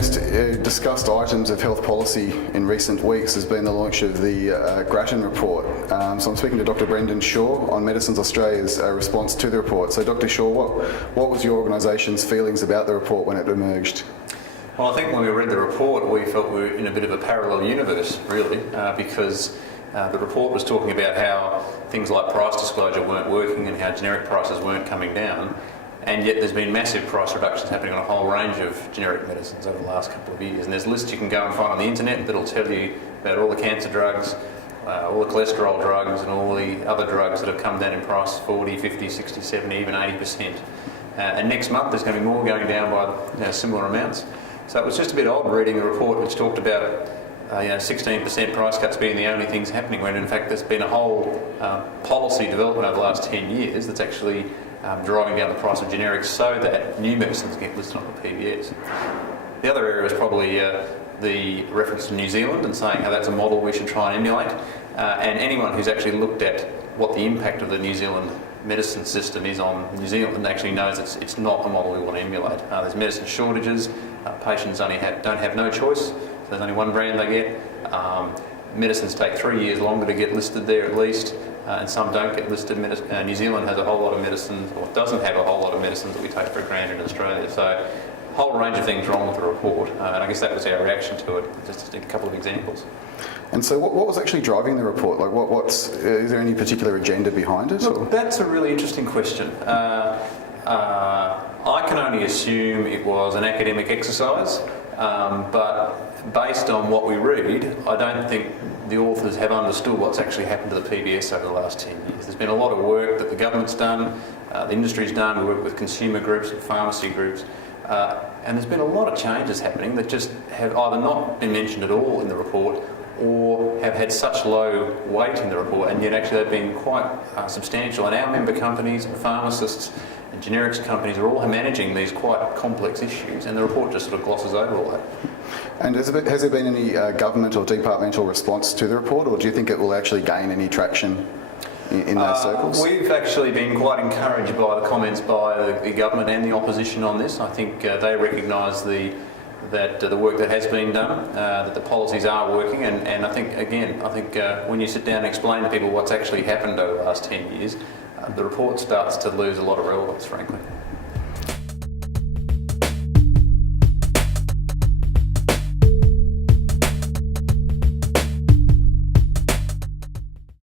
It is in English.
most discussed items of health policy in recent weeks has been the launch of the Grattan report. So I'm speaking to Dr. Brendan Shaw on Medicines Australia's response to the report. So Dr. Shaw, what was your organisation's feelings about the report when it emerged? Well, I think when we read the report, we felt we were in a bit of a parallel universe, really, because the report was talking about how things like price disclosure weren't working and how generic prices weren't coming down, and yet there's been massive price reductions happening on a whole range of generic medicines over the last couple of years. And there's lists you can go and find on the internet that'll tell you about all the cancer drugs, all the cholesterol drugs and all the other drugs that have come down in price 40, 50, 60, 70, even 80%. And next month there's going to be more going down by similar amounts. So it was just a bit odd reading the report which talked about 16% price cuts being the only things happening, when in fact there's been a whole policy development over the last 10 years that's actually driving down the price of generics so that new medicines get listed on the PBS. The other area is probably the reference to New Zealand and saying how that's a model we should try and emulate. And anyone who's actually looked at what the impact of the New Zealand medicine system is on New Zealand actually knows it's not a model we want to emulate. There's medicine shortages, patients don't have no choice, so there's only one brand they get. Medicines take 3 years longer to get listed there at least, and some don't get listed. New Zealand has a whole lot of medicines, or doesn't have a whole lot of medicines that we take for granted in Australia. So a whole range of things wrong with the report, and I guess that was our reaction to it, just a couple of examples. And so what was actually driving the report? Like is there any particular agenda behind it? Look, that's a really interesting question. I can only assume it was an academic exercise, but based on what we read, I don't think the authors have understood what's actually happened to the PBS over the last 10 years. There's been a lot of work that the government's done, the industry's done, we work with consumer groups and pharmacy groups, and there's been a lot of changes happening that just have either not been mentioned at all in the report or have had such low weight in the report, and yet actually they've been quite substantial. And our member companies and pharmacists and generics companies are all managing these quite complex issues, and the report just sort of glosses over all that. And has there been any government or departmental response to the report, or do you think it will actually gain any traction in those circles? We've actually been quite encouraged by the comments by the government and the opposition on this. I think they recognise that the work that has been done, that the policies are working, and I think when you sit down and explain to people what's actually happened over the last 10 years, the report starts to lose a lot of relevance, frankly.